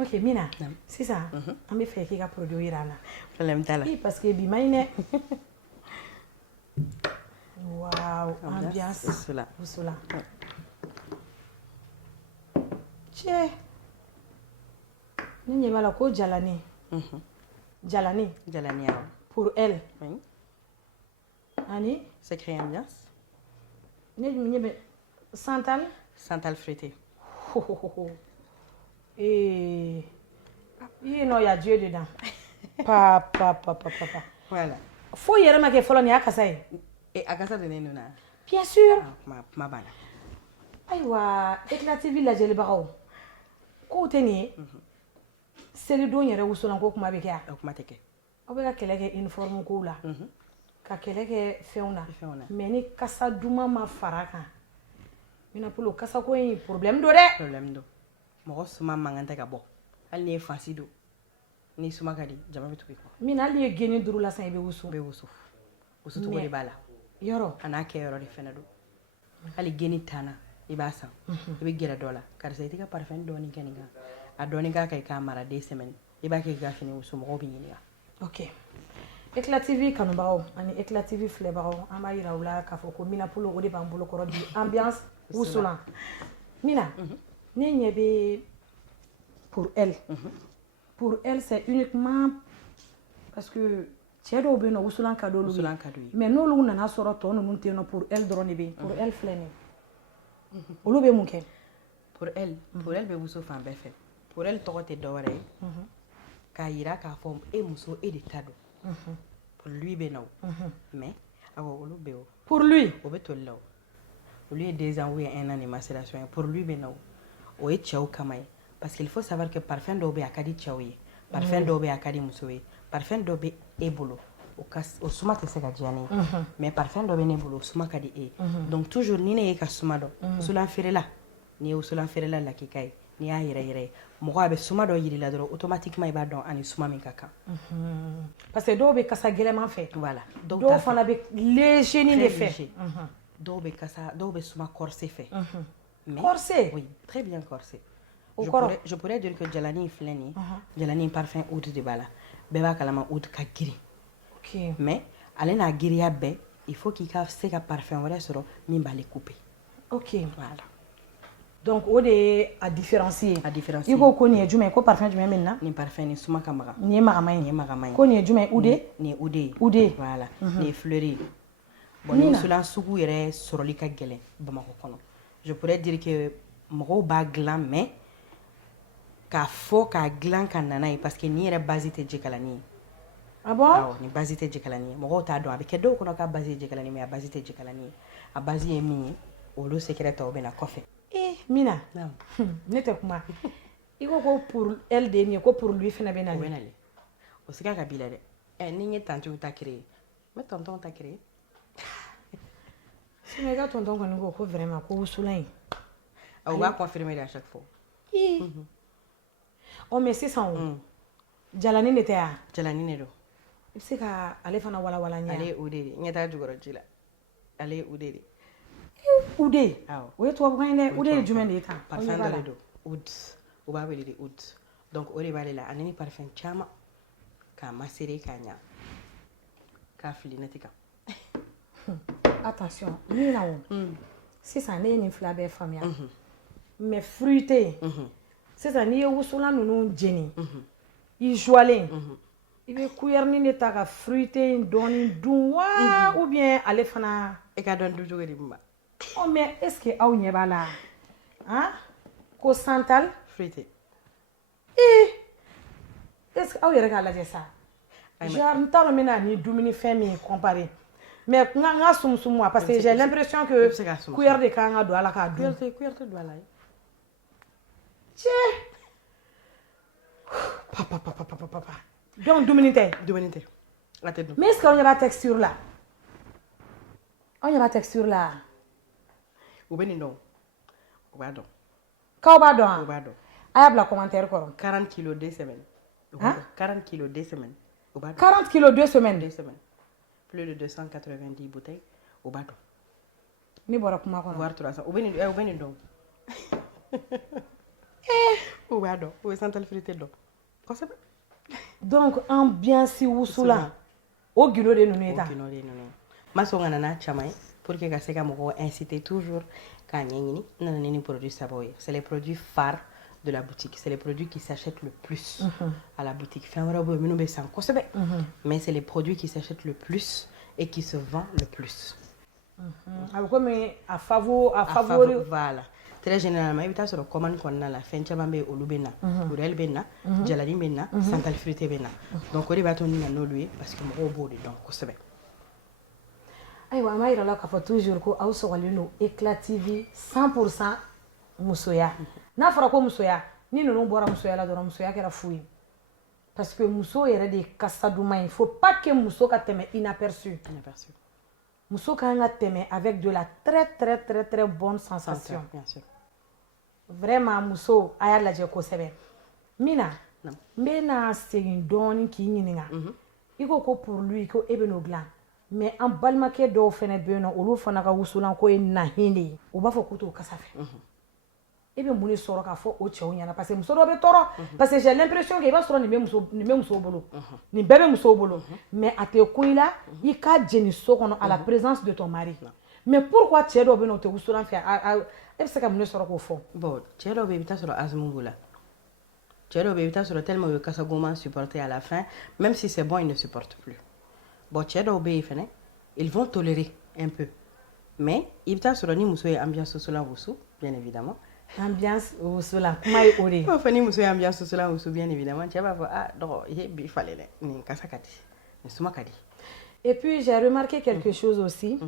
ok Mina sisan an bɛ fɛ k'i ka produit yira an na problème t'a la parce que bi ma ɲi dɛ wow ambiance wusulan cɛ ne ɲɛ b'a la ko jalani pour elle ani secret ambiance ne ɲɛ bɛ santal fritté non y a Dieu dedans pa voilà fo yɛrɛ ma kɛ fɔlɔ nin y'a kasa ye a kasa de ne nuna bien sûr kuma banna ayiwa Eclat TV lajɛlibagaw k'o tɛ nin ye selidon yɛrɛ wusulan ko kuma bɛ kɛ o kuma tɛ kɛ aw bɛ ka kɛlɛ kɛ uniforme kow la ka kɛlɛ kɛ fɛnw na mais ni kasa duman ma fara kan Mina Pulo kasa ko in problème do dɛ problème do mɔgɔ suma man kan tɛ ka bɔ hali ni ye fansi don ni suma ka di jama bɛ tugu i kɔ Mina hali ni ye geni duuru la san i bɛ wusu wusu cogo de b'a la yɔrɔ a n'a kɛ yɔrɔ de fɛnɛ don hali geni tanna i b'a san i bɛ gɛrɛ dɔ la karisa i tɛ ka parfum dɔɔni kɛ nin kan a dɔɔni k'a kan i k'a mara 2 semaines i b'a kɛ i ka fini wusu mɔgɔw bɛ ɲininka ok Eclat TV kanubagaw ani Eclat TV filɛbagaw an b'a yira u la k'a fɔ ko Mina Pulo o de b'an bolo kɔrɔ bi ambiance wusulan Mina ne ɲɛ bɛ pour elle c'est uniquement parce que cɛ dɔw bɛ yen nɔ wusulan ka d'olu ye mais n'olu nana sɔrɔ tɔ ninnu tɛ yen nɔ pour elle dɔrɔn de bɛ yen pour elle filɛ nin ye olu bɛ mun kɛ pour elle bɛ wusu fan bɛɛ fɛ pour elle tɔgɔ tɛ dɔwɛrɛ ye k'a yira k'a fɔ e muso e de ta don pour lui bɛ na o mais awɔ olu bɛ o pour lui o bɛ toli la o olu ye 2 ans ou 1 an de macération ye pour lui bɛ na o ye cɛw kama ye parce qu'il faut savoir que parfum dɔw bɛ a ka di cɛw ye parfum dɔw bɛ a ka di muso ye parfum dɔ bɛ e bolo o suma tɛ se ka diya ne ye mais parfum dɔ bɛ ne bolo o suma ka di e ye donc toujours ni ne ye ka suma dɔn wusulan feerela n'i ye wusulan feerela lakika ye n'i y'a yɛrɛ yɛrɛ ye mɔgɔ a bɛ suma dɔ yiri la dɔrɔn automatiquement i b'a dɔn ani suma min ka kan parce que dɔw bɛ kasa gɛlɛman fɛ voilà dɔw fana bɛ léger nin de fɛ dɔw bɛ suma corsé fɛ corsé oui très bien corsé je pourrais dire que jalani in filɛ nin ye jalani parfum oud de b'a la bɛɛ b'a kalama oud ka girin mais ale n'a giriya bɛɛ il faut k'i ka se ka parfum wɛrɛ sɔrɔ min b'ale couper ok voilà donc o de ye a différence ye i ko nin ye jumɛn ye ko parfum jumɛn bɛ nin na nin parfum nin suma ka magan nin ye magama ye ko nin ye jumɛn ye nin ye oude ye voilà nin ye fleurie ye bon nin wusulan sugu yɛrɛ sɔrɔli ka gɛlɛn Bamakɔ kɔnɔ je pourrais dire que mɔgɔw b'a dilan mais k'a fɔ k'a dilan ka nana ye parce que nin yɛrɛ base tɛ jɛkalani ye ah bon awɔ nin base tɛ jɛkalani ye mɔgɔw t'a dɔn a bɛ kɛ dɔw kɔnɔ k'a base ye jɛkalani mais a base tɛ jɛkalani ye a base ye min ye olu secret tɔw bɛ na kɔfɛ Mina ne tɛ kuma i ko pour elle de ye nin ye ko pour lui fana bɛ nalen o bɛ nalen o siga ka b'i la dɛ ni n ye tantiw ta créer n bɛ tonton ta créer sinon i ka tonton kɔni ko vraiment ko wusulan in o b'a confirmer de à chaque fois mais sisan o jalani de tɛ yan jalani de don i bɛ se ka ale fana walawala n ye ale ye o de ye ɲɛ t'a jukɔrɔ ji la ale ye o de ye ude awɔ o ye tubabukan ye dɛ ude ye jumɛn de ye tan parfum dɔ de don oud o b'a wele de oud donc o de b'ale la ale ni parfum caman k'a macérer k'a ɲa k'a fili neti kan attention Mina wo sisan ne ye nin fila bɛɛ faamuya mais fruité sisan n'i ye wusulan ninnu jeni i joilen i bɛ cuillère de ta ka fruité dɔɔni dun wa ou bien ale fana e ka dɔn dun cogo di ma oh mais est-ce que aw ɲɛ b'a la hein ko santal fruité est-ce que aw yɛrɛ k'a lajɛ sa genre n t'a dɔn n bɛna ni dumuni fɛn min comparer mais n ka sumusumu parce que j'ai l'impression que cuillère de kan ka don a la k'a dun cuillère tɛ don a la papa donc dumuni tɛ a tɛ dun mais est-ce que aw ɲɛ b'a texture la aw ɲɛ b'a texture la u bɛ nin dɔn u b'a dɔn k'aw b'a dɔn u b'a dɔn a y'a bila commentaire kɔrɔ 40 kilos 2 semaines 40 kilos 2 semaines u b'a dɔn 40 kilos 2 semaines plus de 290 bouteilles au bâton. Ni bora kuma kono. Voir 300. Ou beni donc. Ou bâton. Ou santal frité donc. Comment donc ambiance wusula. O gilo de nunu eta. O gilo de nunu. Masonga nana chamay pour que kaseka moko inciter toujours ka nyini nana ni produit saboye. C'est les produits phares de la boutique. C'est les produits qui s'achètent le plus à la boutique. Mais c'est les produits qui s'achètent le plus et qui se vendent le plus. Comme à favori. Voilà. Très généralement, il y a des commandes qu'on a la fin de l'année au Lubena, au Relbena, Jaladi Bena, Santal Frité Bena. Donc, on va tenir à nous lui parce que mon robot est donc au Sebe. Aïwa, ma ira la kafa toujours ko aw sogalino Éclat TV 100% musoya. N'a fɔra ko musoya ni ninnu bɔra musoya la dɔrɔn musoya kɛra fu ye parce que muso yɛrɛ de kasa duman il faut pas que muso ka tɛmɛ inaperçu muso ka kan ka tɛmɛ avec de la très bonne sensation bien sûr. Vraiment muso a y'a lajɛ kosɛbɛ Mina n bɛna segin dɔɔni k'i ɲininka i ko pour lui ko e bɛ n'o dilan mais an balimakɛ dɔw fɛnɛ bɛ yen nɔ olu fana ka wusulan ko ye nahin de ye u b'a fɔ k'u t'o kasa fɛ e bɛ mun de sɔrɔ k'a fɔ o cɛw ɲɛna parce que muso dɔ bɛ tɔɔrɔ parce que j'ai l'impression que i b'a sɔrɔ nin bɛ muso bolo nin bɛɛ bɛ muso bolo mais a tɛ kun i la i ka jeni so kɔnɔ à la présence de ton mari mais pourquoi cɛ dɔw bɛ yen nɔ o tɛ wusulan fɛ e bɛ se ka mun de sɔrɔ k'o fɔ bon cɛ dɔw bɛ yen i bɛ taa sɔrɔ asthme b'u la cɛ dɔw bɛ yen i bɛ taa sɔrɔ tellement u ye kasa goman supporter à la fin même si c'est bon ils ne supportent plus bon cɛ dɔw bɛ yen fɛnɛ ils vont tolérer un peu mais i bɛ taa sɔrɔ ni muso ye ambiance wusulan wusu bien évidemment ambiance wusulan kuma ye o de ye o fɔ ni muso ye ambiance wusulan wusu bien évidemment cɛ b'a fɔ ah dɔgɔ i ye bi falen dɛ nin kasa ka di nin suma ka di et puis j'ai remarqué quelque chose aussi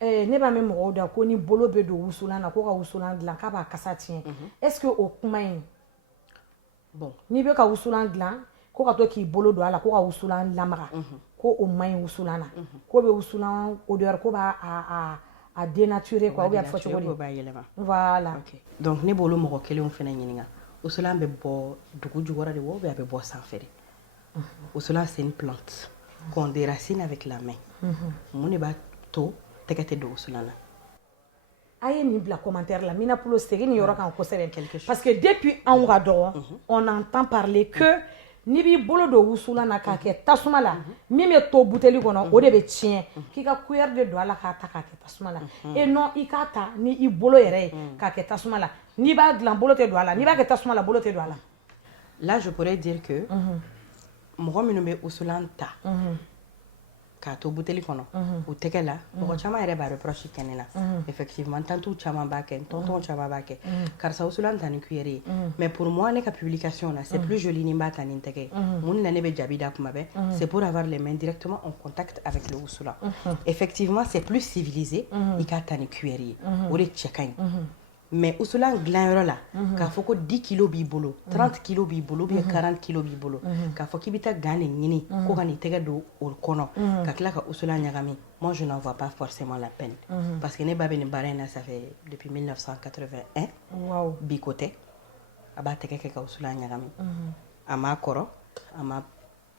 ne b'a mɛn mɔgɔw da ko ni bolo bɛ don wusulan na ko ka wusulan dilan k'a b'a kasa tiɲɛ est-ce que o kuma in bon n'i bɛ ka wusulan dilan ko ka to k'i bolo don a la ko ka wusulan lamaga ko o man ɲi wusulan na ko bɛ wusulan odeur ko b'a a dénaturer quoi ou bien fɔ cogo di voilà donc ne b'olu mɔgɔ kelenw fɛnɛ ɲininka wusulan bɛ bɔ dugu jukɔrɔ de wa ou bien a bɛ bɔ sanfɛ de wusulan c'est une plante qu'on déracine avec la main mun de b'a to tɛgɛ tɛ don wusulan na a ye nin bila commentaire la Mina Pulo segin nin yɔrɔ kan kosɛbɛ parce que depuis anw ka dɔgɔ on entend parler que n'i b'i bolo don wusulan na k'a kɛ tasuma la min bɛ to bouteille kɔnɔ o de bɛ tiɲɛ k'i ka cuillère de don a la k'a ta k'a kɛ tasuma la et non i k'a ta ni i bolo yɛrɛ ye k'a kɛ tasuma la n'i b'a dilan bolo tɛ don a la n'i b'a kɛ tasuma la bolo tɛ don a la là je pourrais dire que mɔgɔ minnu bɛ wusulan ta k'a to bouteille kɔnɔ u tɛgɛ la mɔgɔ caman yɛrɛ b'a reproche kɛ ne la effectivement tantew caman b'a kɛ tonton caman b'a kɛ karisa wusulan ta ni cuillère ye mais pour moi ne ka publication na c'est plus joli ni n b'a ta ni n tɛgɛ mun na ne bɛ jaabi da kuma bɛɛ c'est pour avoir les mains directement en contact avec le wusulan effectivement c'est plus civilisé i k'a ta ni cuillère ye o de cɛ ka ɲi mais wusulan dilanyɔrɔ la k'a fɔ ko 10 kilos b'i bolo 30 kilos b'i bolo ou bien 40 kilos b'i bolo k'a fɔ k'i bɛ taa gan de ɲini ko ka n'i tɛgɛ don o kɔnɔ ka tila ka wusulan ɲagami moi je n'en vois pas forcément la peine parce que ne ba bɛ nin baara in na ça fait depuis 1981 bi ko tɛ a b'a tɛgɛ kɛ ka wusulan ɲagami a m'a kɔrɔ a ma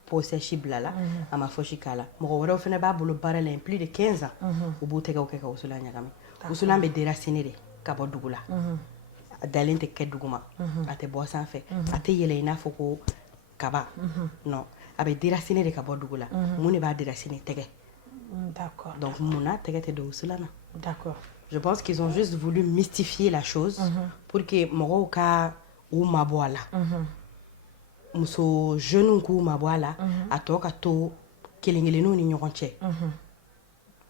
peau sèche bila la a ma fosi k'a la mɔgɔ wɛrɛw fɛnɛ b'a bolo baara la plus de 15 ans u b'u tɛgɛw kɛ ka wusulan ɲagami wusulan bɛ déraciner de ka bɔ dugu la a dalen tɛ kɛ duguma a tɛ bɔ sanfɛ a tɛ yɛlɛ i n'a fɔ ko kaba non a bɛ déraciner de ka bɔ dugu la mun de b'a déraciner tɛgɛ D'accord. Donc Mouna tegete de usulana. D'accord. Je pense qu'ils ont juste voulu mystifier la chose pour que mɔgɔw ka u mabɔ a la. Muso jeune k'u mabɔ a la a tɔ ka to kelen-kelenninw ni ɲɔgɔn cɛ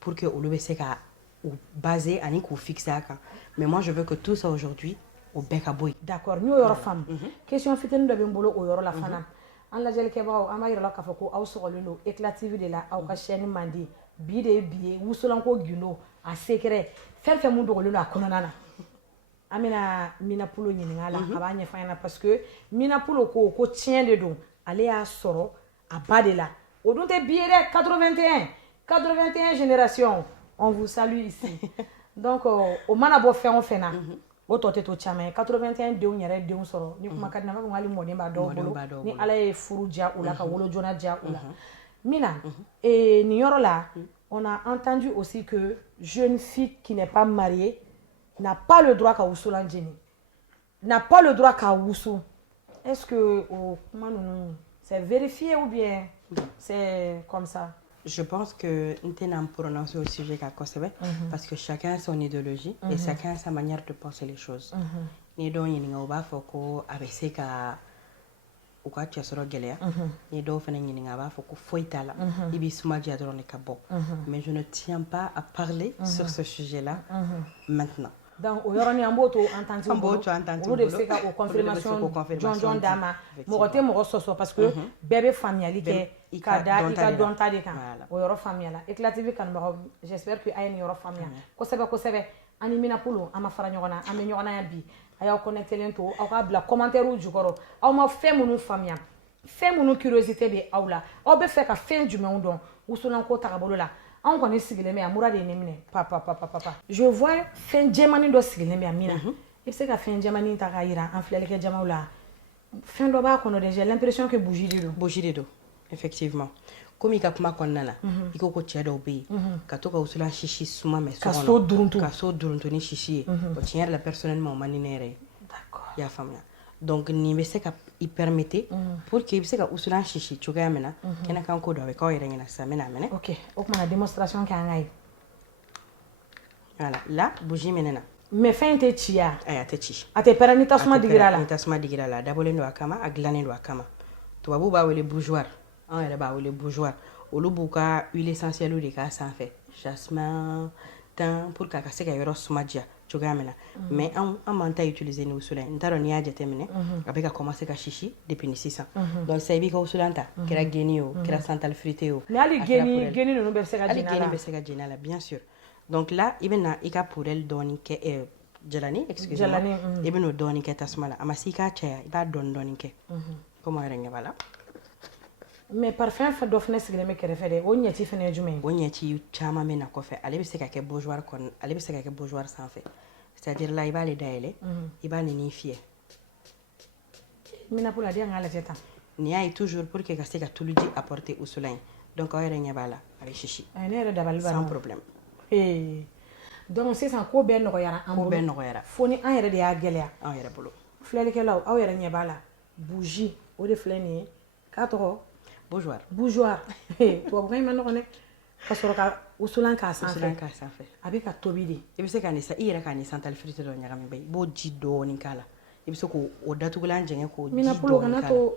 pour que olu bɛ se ka u baser ani k'u fixer a kan. Mais moi je veux que tout ça aujourd'hui o bɛɛ ka bɔ yen. D'accord n y'o yɔrɔ faamu. Question fitinin dɔ bɛ n bolo o yɔrɔ la fana. An lajɛlikɛbagaw an b'a yira la k'a fɔ ko aw sɔgɔlen don Eclat TV de la aw ka chaîne man di bi de ye bi ye wusulanko gindo a secret fɛn fɛn mun dogolen don a kɔnɔna na an bɛna Mina Pulo ɲininka a la a b'a ɲɛfɔ an ɲɛna parce que Mina Pulo ko tiɲɛ de don ale y'a sɔrɔ a ba de la o dun tɛ bi ye dɛ 81 génération on vous salue ici donc o mana bɔ fɛn o fɛn na o tɔ tɛ to caman ye 81 denw yɛrɛ denw sɔrɔ ni kuma ka di na n b'a fɔ hali mɔden b'a dɔw bolo ni ala ye furu diya u la ka wolo joona diya u la Mina nin yɔrɔ la on a entendu aussi que jeune fille qui n'est pas mariée n'a pas le droit qu'à wusulan jeni n'a pas le droit qu'à wusu. Est-ce que c'est vérifié ou bien c'est comme ça? Je pense que nous tenons prononcer au sujet parce que chacun a son idéologie et chacun a sa manière de penser les choses. Ni dɔw ɲininka u b'a fɔ ko a bɛ se ka u ka cɛ sɔrɔ gɛlɛya ni dɔw fana ɲininka a b'a fɔ ko foyi t'a la i b'i suma diya dɔrɔn de ka bɔ. Mais je ne tiens pas à parler sur ce sujet-là maintenant. Donc o yɔrɔni an b'o to entente bolo olu de bɛ se ka o confirmation jɔnjɔn d'a ma mɔgɔ tɛ mɔgɔ sɔsɔ parce que bɛɛ bɛ faamuyali kɛ ka da i ka dɔnta de kan o yɔrɔ faamuyala Eclat TV kanubagaw j'espère que a ye nin yɔrɔ faamuya kosɛbɛ kosɛbɛ an ni Mina Pulo an ma fara ɲɔgɔn na an bɛ ɲɔgɔn na yan bi a y'aw connectelen to aw k'a bila commentaire jukɔrɔ aw ma fɛn minnu faamuya fɛn minnu curiosité bɛ aw la aw bɛ fɛ ka fɛn jumɛnw dɔn wusulanko tagabolo la an kɔni sigilen bɛ yan mura de ye ne minɛ papa je vois fɛn jɛmanin dɔ sigilen bɛ yan Mina i bɛ se ka fɛn jɛmanin ta k'a jira an filɛlikɛ jamaw la fɛn dɔ b'a kɔnɔ dɛ j'ai l'impression que bougie de don effectivement comme i ka kuma kɔnɔna na i ko cɛ dɔw bɛ yen ka to ka wusulan sisi suma mɛ ka so duruntu ni sisi ye o tiɲɛ yɛrɛ la personnellement o man di ne yɛrɛ ye i y'a faamuya donc nin bɛ se ka i permettre pour que i bɛ se ka wusulan sisi cogoya min na kɛnɛkan ko dɔ a bɛ k'aw yɛrɛ ɲɛna sisan n bɛna minɛ ok o tumana démonstration kɛ an ka ye voilà là bougie minɛ na mais fɛn tɛ ci ya ayi a tɛ ci a tɛ pɛrɛn ni tasuma digira la ni tasuma digira la a dabɔlen don a kama a dilannen don a kama tubabuw b'a wele bougeoir an yɛrɛ b'a wele bougeoir olu b'u ka huile essentielle de k'a sanfɛ jasmin tan pour que a ka se ka yɔrɔ suma diya cogoya min na mais an b'an ta utiliser ni wusulan ye n t'a dɔn n'i y'a jateminɛ a bɛ ka commencer ka sisi depuis ni sisan donc sisan i b'i ka wusulan ta kɛra geni o kɛra santal frité o mais hali geni ninnu bɛ se ka jeni a la hali geni bɛ se ka jeni a la bien sûr donc là i bɛ na i ka poudelle dɔɔni kɛ jalani excusez-moi i bɛ n'o dɔɔni kɛ tasuma la a ma se i k'a caya i b'a dɔɔni kɛ comme a yɛrɛ ɲɛ b'a la mais parfum dɔ fana sigilen bɛ kɛrɛfɛ dɛ o ɲɛci fana ye jumɛn ye o ɲɛci caman bɛ na kɔfɛ ale bɛ se ka kɛ bougeoir kɔnɔ ale bɛ se ka kɛ bougeoir sanfɛ c'est-à-dire là i b'ale dayɛlɛ i b'a nin fiyɛ Mina Pulo a di yan k'a lajɛ tan nin y'a ye toujours pour que ka se ka tuluji apporter wusulan ye donc aw yɛrɛ ɲɛ b'a la a bɛ sisi ne yɛrɛ dabali b'a la sans problème donc sisan ko bɛɛ nɔgɔyara an bolo fo ni an yɛrɛ de y'a gɛlɛya an yɛrɛ bolo filɛlikɛlaw aw yɛrɛ ɲɛ b'a la bougie o de filɛ nin ye k'a tɔgɔ bougeoir tubabukan in ma nɔgɔn dɛ ka sɔrɔ ka wusulan k'a sanfɛ a bɛ ka tobi de i bɛ se ka nin i yɛrɛ k'a ni santal frité dɔ ɲagami i b'o ji dɔɔni k'a la i bɛ se k'o datugulan jɛngɛ k'o ji Mina Pulo kana to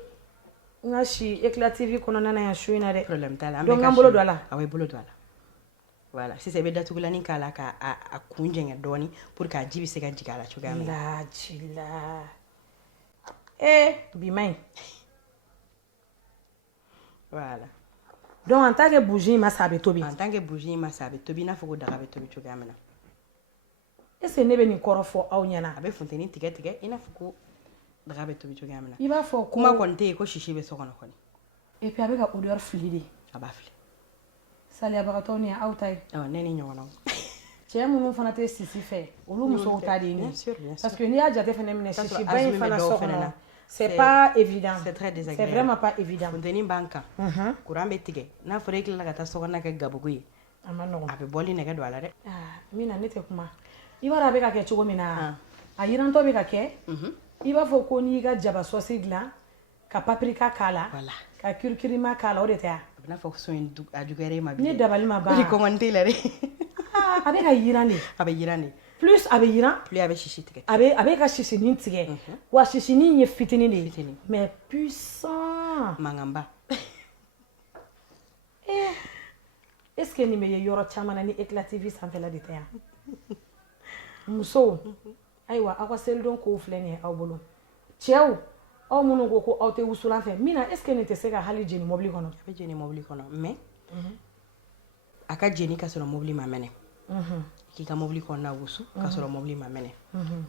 n ka si Eclat TV kɔnɔna na yan su in na dɛ problème t'a la donc an bolo don a la awɔ i bolo don a la voilà sisan i bɛ datugulanin k'a la k'a kun jɛngɛ dɔɔni pour que a ji bɛ se ka jigin a la cogoya min na bi ma ɲi voilà donc en tant que bougie ma sa a bɛ tobi en tant que bougie ma sa a bɛ tobi i n'a fɔ ko daga bɛ tobi cogoya min na est-ce que ne bɛ nin kɔrɔ fɔ aw ɲɛna a bɛ funteni tigɛ i n'a fɔ ko daga bɛ tobi cogoya min na i b'a fɔ kuma kɔni tɛ yen ko sisi bɛ so kɔnɔ kɔni et puis a bɛ ka odeur fili de a b'a fili saliyabagatɔw ni aw ta ye ne ni ɲɔgɔnnaw cɛ minnu fana tɛ sisi fɛ olu musow ta de ye nin parce que n'i y'a jate fana minɛ sisi ba in fana so kɔnɔ c'est pas évident c'est très désagréable c'est vraiment pas évident funteni b'an kan courant bɛ tigɛ n'a fɔra i tilala ka taa so kɔnɔna kɛ gabugu ye a ma nɔgɔn a bɛ bɔli nɛgɛ don a la dɛ Mina ne tɛ kuma i b'a dɔn a bɛ ka kɛ cogo min na a yirantɔ bɛ ka kɛ i b'a fɔ ko n'i y'i ka jaba sɔsi dilan ka paprika k'a la voilà ka curcuma k'a la o de tɛ a n'a fɔ so in a juguyara ma ni dabali ma ban ni kɔngɔn la dɛ a bɛ ka yiran de a bɛ yiran de plus a bɛ yiran plus a bɛ sisi tigɛ a bɛ ka sisinin tigɛ wa sisinin ye fitinin de ye mais puissant mankanba est-ce que nin bɛ ye yɔrɔ caman na ni éclative sanfɛla de tɛ yan musow ayiwa aw ka selidon kow filɛ nin ye aw bolo cɛw aw minnu ko ko aw tɛ wusulan fɛ min na est-ce que nin tɛ se ka hali jeni mobili kɔnɔ a bɛ jeni mobili kɔnɔ mais a ka jeni ka sɔrɔ mobili ma mɛnɛ k'i ka mobili kɔnɔna wusu ka sɔrɔ mobili ma mɛnɛ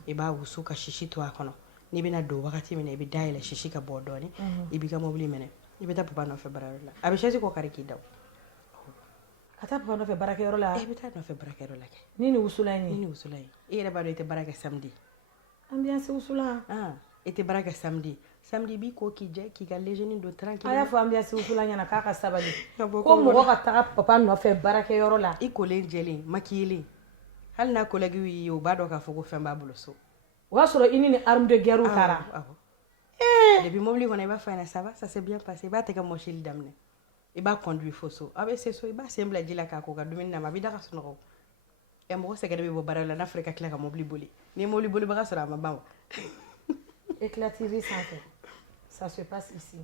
i b'a wusu ka sisi to a kɔnɔ n'i bɛna don wagati min na i bɛ dayɛlɛ sisi ka bɔ dɔɔni i b'i ka mobili minɛ i bɛ taa papa nɔfɛ baarayɔrɔ la a bɛ chaise kɔ kari k'i da ka taa papa nɔfɛ baarakɛyɔrɔ la i bɛ taa nɔfɛ baarakɛyɔrɔ la kɛ ni wusulan ye ni wusulan ye i yɛrɛ b'a dɔn i tɛ baara kɛ samedi ambiance wusulan i tɛ baara kɛ samedi samedi b'i ko k'i jɛ k'i ka légeni don tranquille a y'a fɔ ambiance wusulan ɲɛna k'a ka sabali ko mɔgɔ ka taga papa nɔfɛ baarakɛyɔrɔ la i kolen jɛlen maquillelen hali n'a collègue y'i ye u b'a dɔn k'a fɔ ko fɛn b'a bolo so o y'a sɔrɔ i ni arme de guerre taara depuis mobili kɔnɔ i b'a fɔ a ɲɛna ça va ça s'est bien passé i b'a tɛgɛ mɔsili daminɛ i b'a conduit fo so a bɛ se so i b'a sen bila ji la k'a ko ka dumuni d'a ma a b'i da ka sunɔgɔ mɔgɔ sɛgɛrɛ bɛ bɔ baara la n'a fɔra i ka tila ka mobili boli ni mobili bolibaga sɔrɔ a ma ban éclative sanfɛ ça se passe ici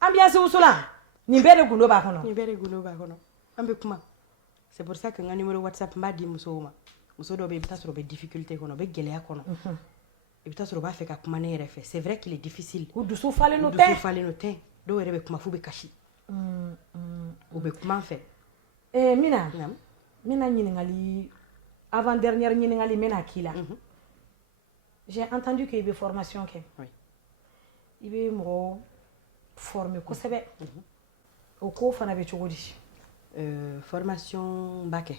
ambiance wusulan nin bɛɛ de gundo b'a kɔnɔ nin bɛɛ de gundo b'a kɔnɔ an bɛ kuma c'est pour ça que n ka numéro WhatsApp n b'a di musow ma muso dɔw bɛ i bɛ taa sɔrɔ u bɛ difficulté kɔnɔ u bɛ gɛlɛya kɔnɔ i bɛ taa sɔrɔ u b'a fɛ ka kuma ne yɛrɛ fɛ c'est vrai qu'il est difficile u dusu falen no tɛ dusu falen no tɛ dɔw yɛrɛ bɛ kuma f'u bɛ kasi u bɛ kuma n fɛ mina ɲininkali avant dernière ɲininkali n bɛna k'i la j'ai entendu que i bɛ formation kɛ i bɛ mɔgɔ former kosɛbɛ o ko fana bɛ cogo di formation b'a kɛ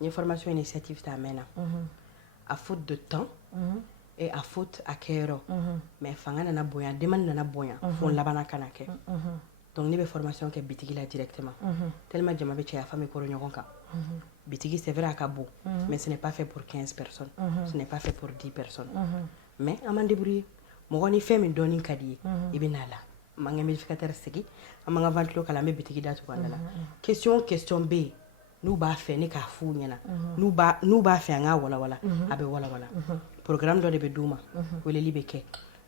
n ye formation initiative ta a mɛnna à faute de temps et à faute a kɛyɔrɔ mais fanga nana bonya demande nana bonya fo n labanna ka na kɛ donc ne bɛ formation kɛ bitigi la directement tellement jama bɛ cɛya fami kɔrɔ ɲɔgɔn kan bitigi c'est vrai a ka bon mais ce n'est pas fait pour 15 personnes ce n'est pas fait pour 10 personnes mais an m'an débrouiller mɔgɔ ni fɛn min dɔɔnin ka di ye i bɛ n'a la an m'an ka modificateur sigi an m'an ka ventilo kala an bɛ bitigi datugu an da la question o question bɛ yen n'u b'a fɛ ne k'a f'u ɲɛna n'u b'a fɛ an k'a walawala a bɛ walawala programme dɔ de bɛ d'u ma weleli bɛ kɛ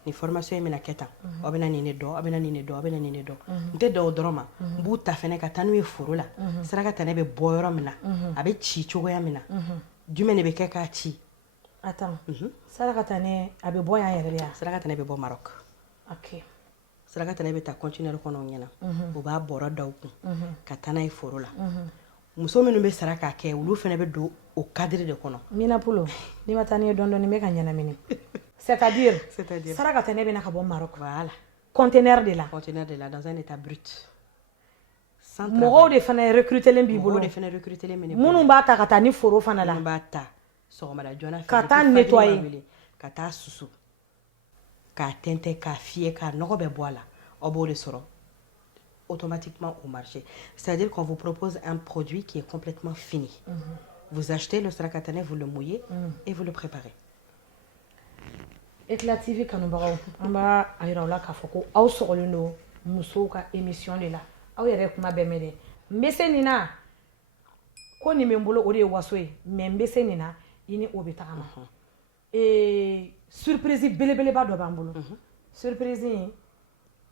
ni formation in bɛna kɛ tan aw bɛna nin de dɔn aw bɛna nin de dɔn aw bɛna nin de dɔn n tɛ dan o dɔrɔn ma n b'u ta fɛnɛ ka taa n'u ye foro la saraka tɛnɛ bɛ bɔ yɔrɔ min na a bɛ ci cogoya min na jumɛn de bɛ kɛ k'a ci attends saraka tɛnɛ a bɛ bɔ yan yɛrɛ de ya saraka tɛnɛ bɛ bɔ Maroc ok saraka tɛnɛ bɛ taa conteneur kɔnɔ u ɲɛna u b'a bɔrɔ da u kun ka taa n'a ye foro la muso minnu bɛ sara k'a kɛ olu fɛnɛ bɛ don o cadre de kɔnɔ Minapulo ni ma taa ni ye dɔɔni dɔɔni n bɛ ka ɲɛnamini c'est-à-dire saraka tɛnɛ bɛna ka bɔ Maroc voilà conteneur de la dans un état brut mɔgɔw de fana recrutelen b'i bolo minnu b'a ta ka taa ni foro fana la minnu b'a ta sɔgɔmada joona fɛ ka taa nettoyer ka taa susu k'a tɛntɛn k'a fiyɛ k'a nɔgɔ bɛɛ bɔ a la aw b'o de sɔrɔ automatiquement au marché. C'est-à-dire qu'on vous propose un produit qui est complètement fini. Vous achetez le sarakataneh, vous le mouillez et vous le préparez. Éclative kanubagaw an b'a ayira la k'a fɔ ko aw sɔgɔlen don musow ka émission de la aw yɛrɛ kuma bɛɛ mɛn dɛ n bɛ se nin na ko nin bɛ n bolo o de ye waso ye mais n bɛ se nin na i ni o bɛ tagama surprise belebeleba dɔ b'an bolo surprise in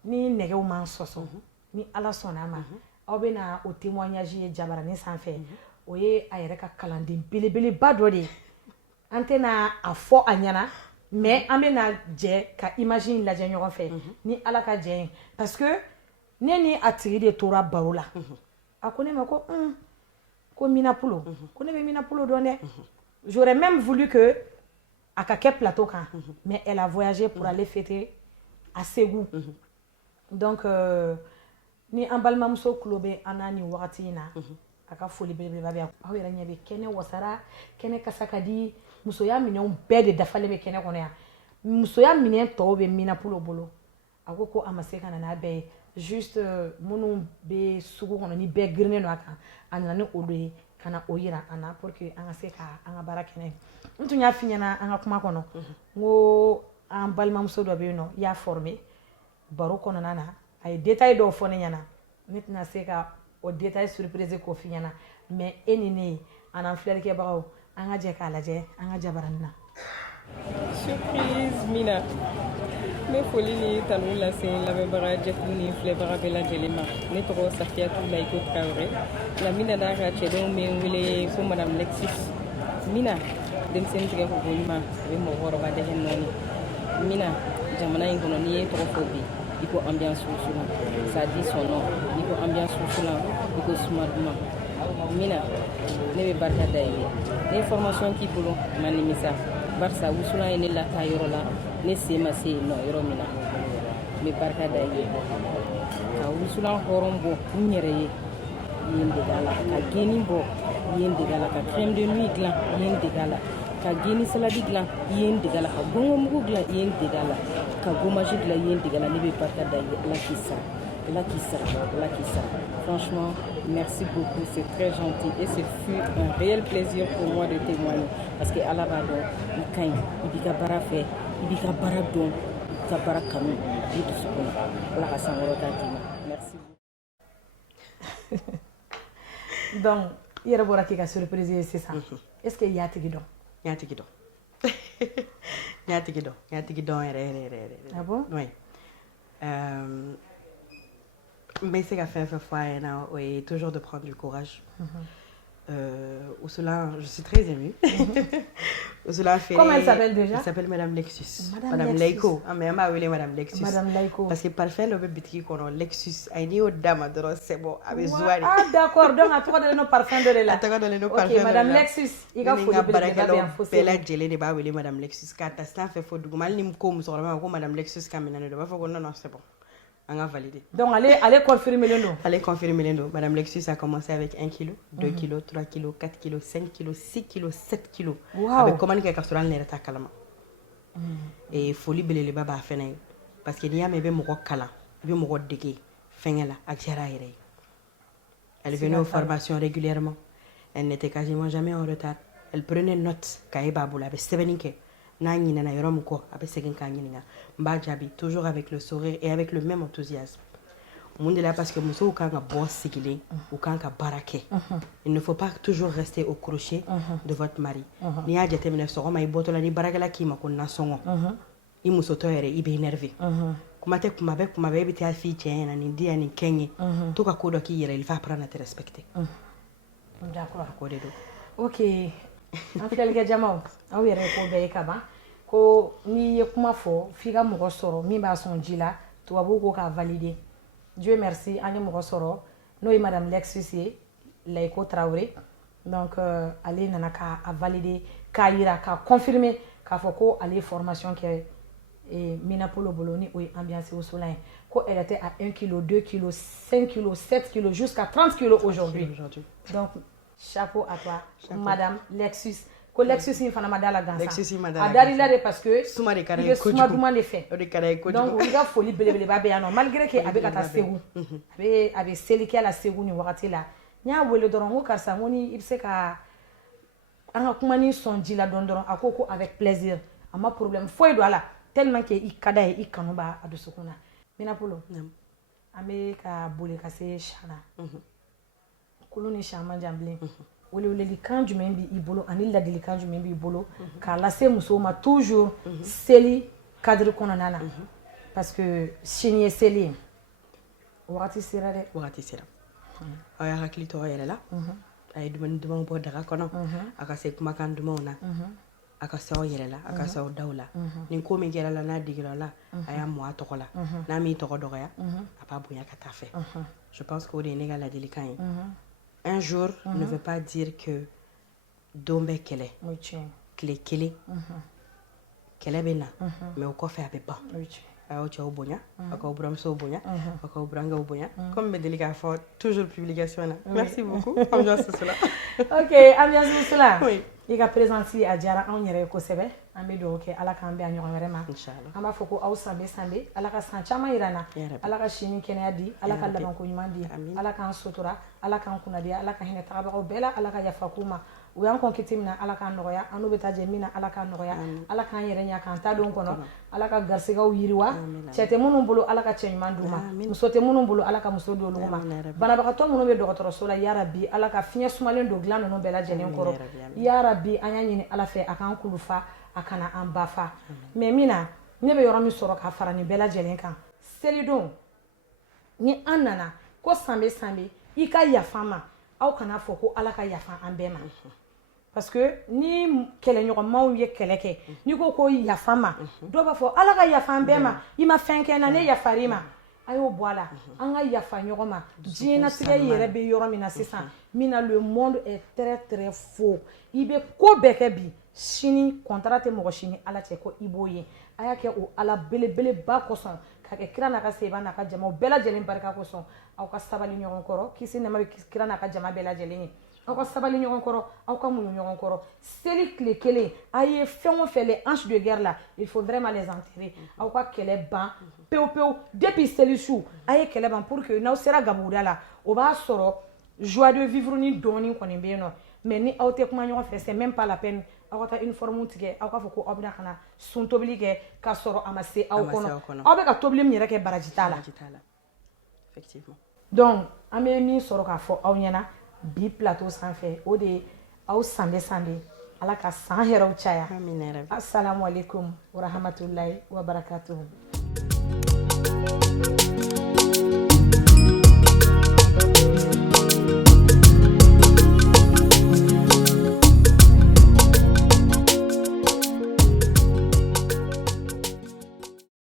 ni nɛgɛw m'an sɔsɔ ni ala sɔnna a ma aw bɛ na o témoignage ye jabaranin sanfɛ o ye a yɛrɛ ka kalanden belebeleba dɔ de ye an tɛna a fɔ a ɲɛna mais an bɛ na jɛ ka image in lajɛ ɲɔgɔn fɛ ni ala ka jɛ ye parce que ne ni a tigi de tora baro la a ko ne ma ko ko Minapulo ko ne bɛ Minapulo dɔn dɛ j'aurais même voulu que a ka kɛ plateau kan mais elle a voyagé pour aller fêter à Ségou donc ni an balimamuso tulo bɛ an na nin wagati in na a ka foli belebeleba bɛ aw yɛrɛ ɲɛ bɛ kɛnɛ wasara kɛnɛ kasa ka di musoya minɛnw bɛɛ de dafalen bɛ kɛnɛ kɔnɔ yan musoya minɛn tɔw bɛ Minapulo bolo a ko ko a ma se ka na n'a bɛɛ ye juste minnu bɛ sugu kɔnɔ ni bɛɛ girinnen don a kan a nana ni olu ye ka na o yira an na pour que an ka se ka an ka baara kɛnɛ n tun y'a f'i ɲɛna an ka kuma kɔnɔ n ko an balimamuso dɔ bɛ yen nɔ i y'a former baro kɔnɔna na a ye détail dɔw fɔ ne ɲɛna ne tɛna se ka o détail surprise k'o f'i ɲɛna mais e ni ne an n'an filɛlikɛbagaw an ka jɛ k'a lajɛ an ka jabaranin na. Surprise Mina. Ne foli ni tanu lase lamɛnbaga jɛkulu ni filɛbaga bɛɛ lajɛlen ma. Ne tɔgɔ Safiatou Layiko Traoré. Lamina n'a ka cɛdenw bɛ n wele ko Madame Lexus. Mina, denmisɛnnin tigɛ ko ɲuman a bɛ mɔgɔkɔrɔba dɛgɛ nɔɔni. Mina, jamana in kɔnɔ n'i ye tɔgɔ fɔ bi i ko ambiance wusulan. Ça dit son nom. I ko ambiance wusulan, i ko suma duman. Mina, ne bɛ barika da i ye. Ne ye formation k'i bolo ma nimisa. Barisa wusulan ye ne lataa yɔrɔ la ne se ma se yen nɔ yɔrɔ min na n bɛ barika da i ye ka wusulan hɔrɔn bɔ n yɛrɛ ye i ye n dege a la ka geni bɔ i ye n dege a la ka crème de nuit dilan i ye n dege a la ka geni saladi dilan i ye n dege a la ka gɔngɔmugu dilan i ye n dege a la ka gommage dilan i ye n dege a la ne bɛ barika da i ye Ala k'i sara Ala k'i sara Ala k'i sara. Franchement, merci beaucoup, c'est très gentil et ce fut un réel plaisir pour moi de témoigner parce que Allah b'a dɔn i ka ɲi i b'i ka baara fɛ i b'i ka baara dɔn i ka baara kanu i dusu kɔnɔ Ala ka sankɔrɔta d'i ma. Merci beaucoup. Donc i yɛrɛ bɔra k'i ka surprise ye sisan est ce que i y'a tigi dɔn? N y'a tigi dɔn. N y'a tigi dɔn. N y'a tigi dɔn yɛrɛ. Ah bon? Oui. Mais c'est qu'à faire toujours de prendre du courage. Ousoula, je suis très émue. Ousoula fait. Comment elle s'appelle déjà? Elle s'appelle Madame Lexus. Madame Layiko. Ah mais elle m'a appelé Madame Lexus. Madame Layiko. Parce que parfait le bébé qu'on a Lexus. Elle dit au dame de c'est bon. Avec Zouari. Ah d'accord. Donc à toi donner nos parfums de là. À toi donner nos parfums. Ok Madame Lexus. Il va faut Bella Jelly de ba wele Madame Lexus. Car ta stan fait faute. Mal ni m'com sur la main Madame Lexus kamina ne doit pas faut non c'est bon. On a validé. Donc allez confirmer le nom. Allez confirmer le nom. Madame Lexus a commencé avec 1 kg, 2 kg, 3 kg, 4 kg, 5 kg, 6 kg, 7 kg. Wow. Avec comment que restaurant n'était kalama. Et folie belele baba fenay parce que ni a mebe moko kala, be moko deke fengela akjara ire. Elle venait aux formations régulièrement. Elle n'était quasiment jamais en retard. Elle prenait note kaye babula be sebeninke. Nana yorom ko abe segin kanyininga mba jabi toujours avec le sourire et avec le même enthousiasme. Monde là parce que muso kanga boss sigilé ou kanga barake. Il ne faut pas toujours rester au crochet de votre mari. Ni a jete mena so ma ibotola ni baragala ki makon na songo. I muso to yere ibe énervé. Kuma te kuma be bi ta fi tiena ni dia ni kenye. To ka kodo ki yere il va apprendre à te respecter. D'accord. Akode do. OK. An filɛlikɛ jamaw aw yɛrɛ ko bɛɛ ye ka ban ko n'i ye kuma fɔ f'i ka mɔgɔ sɔrɔ min b'a sɔn ji la tubabuw ko k'a valider. Dieu merci an ye mɔgɔ sɔrɔ n'o ye Madame Lexus ye Layiko Traoré donc ale nana k'a valider k'a yira k'a confirmer k'a fɔ ko ale ye formation kɛ Mina Polo bolo ni o ye ambiance wusulan ye ko elle était à 1 kg 2 kg 5 kg 7 kg jusqu'à 30 kg aujourd'hui. Donc chapeau à toi, chapeau. Madame Lexus. Ko Lexus in fana ma da la gansan. Lexus in ma da la gansan. A darila de parce que suma de kara kojugu. Suma duman de fɛ. O de kara kojugu. Donc i ka foli belebeleba bɛ yan nɔ malgré que a bɛ ka taa Segu. A bɛ seli kɛ la Segu ni wagati la. N y'a wele dɔrɔn ko karisa n ko ni i bɛ se ka an ka kuma ni sɔn ji la dɔrɔn a ko avec plaisir. A ma problème foyi don a la tellement que i ka d'a ye i kanu b'a dusukun na. Mina Polo. An bɛ ka boli ka se Chana. Kulu ni shaman jambilen welewelekan jumɛn b'i bolo ani ladilikan jumɛn b'i bolo k'a lase musow ma toujours seli cadre kɔnɔna na parce que sini ye seli ye wagati sera dɛ wagati sera aw y'a hakili to aw yɛrɛ la a ye dumuni dumanw bɔ daga kɔnɔ a ka se kumakan dumanw na a ka se aw yɛrɛ la a ka se aw daw la nin ko min kɛra la n'a digira la a y'a mɔ a tɔgɔ la n'a m'i tɔgɔ dɔgɔya a b'a bonya ka taa fɛ je pense que o de ye ne ka ladilikan ye. Un jour ne veut pas dire que dombe kele. Kle kele. Kele bena. Mais au kɔfɛ a bɛ ban. A y'aw cɛw bonya, a k'aw buramusow bonya, a k'aw burankew bonya. Comme bɛ deli k'a fɔ toujours publication na. Merci beaucoup. Ambiance Wusulan. OK, ambiance Wusulan. Oui. I ka présence a diyara anw yɛrɛ ye kosɛbɛ. An bɛ dugawu kɛ Ala k'an bɛn a ɲɔgɔn wɛrɛ ma. Inchallah. An b'a fɔ ko aw sanbe sanbe Ala ka san caman yira na. Ala ka si ni kɛnɛya di, Ala ka labanko ɲuman di. Ala k'an sutura, Ala k'an kunnadiya, Ala ka hinɛ tagabagaw bɛɛ la, Ala ka yafa k'u ma. u y'an kɔn kiti min na ala k'a nɔgɔya an n'u bɛ taa jɛ min na ala k'a nɔgɔya ala k'an yɛrɛ ɲa k'an ta don kɔnɔ ala ka garisigɛw yiriwa cɛ tɛ minnu bolo ala ka cɛ ɲuman d'u ma muso tɛ minnu bolo ala ka muso di olu ma banabagatɔ minnu bɛ dɔgɔtɔrɔso la yarabi ala ka fiɲɛ sumalen don dilan ninnu bɛɛ lajɛlen kɔrɔ yarabi an y'a ɲini ala fɛ a k'an kulufa a kana an ba fa mais min na ne bɛ yɔrɔ min sɔrɔ ka fara nin bɛɛ lajɛlen kan selidon ni an nana ko sanbe i ka yafa ma aw kana fɔ ko ala ka yafa an bɛɛ ma parce que ni kɛlɛɲɔgɔnmaw ye kɛlɛ kɛ ni ko yafa ma dɔw b'a fɔ ala ka yafa an bɛɛ ma i ma fɛn kɛ na ne yafar'i ma a y'o bɔ a la an ka yafa ɲɔgɔn ma diɲɛnatigɛ yɛrɛ bɛ yɔrɔ min na sisan min na le monde est très très faux i bɛ ko bɛɛ kɛ bi sini kɔntara tɛ mɔgɔ sini ala cɛ ko i b'o ye a y'a kɛ o ala belebeleba kosɔn ka kɛ kira n'a ka seba n'a ka jama bɛɛ lajɛlen barika kosɔn aw ka sabali ɲɔgɔn kɔrɔ kisi nɛɛma bɛ kira n'a ka jama bɛɛ lajɛlen ye aw ka sabali ɲɔgɔn kɔrɔ aw ka muɲu ɲɔgɔn kɔrɔ seli tile kelen a ye fɛn o fɛn les anges de guerre là il faut vraiment les enterrer aw ka kɛlɛ ban pewu pewu depuis seli su a ye kɛlɛ ban pour que n'aw sera gabuguda la o b'a sɔrɔ joie de vivre ni dɔɔnin kɔni bɛ yen nɔ mais ni aw tɛ kuma ɲɔgɔn fɛ c'est même pas la peine aw ka taa uniforme tigɛ aw k'a fɔ ko aw bɛna ka na sun tobili kɛ k'a sɔrɔ a ma se aw kɔnɔ aw bɛ ka tobili min yɛrɛ kɛ baraji t'a la effectivement donc an bɛ min sɔrɔ k'a fɔ aw ɲɛna bi plateau sanfɛ o de ye aw sanbe ala ka san hɛrɛw caya assalamu alaikum wa rahmatulahi wa barakatuhu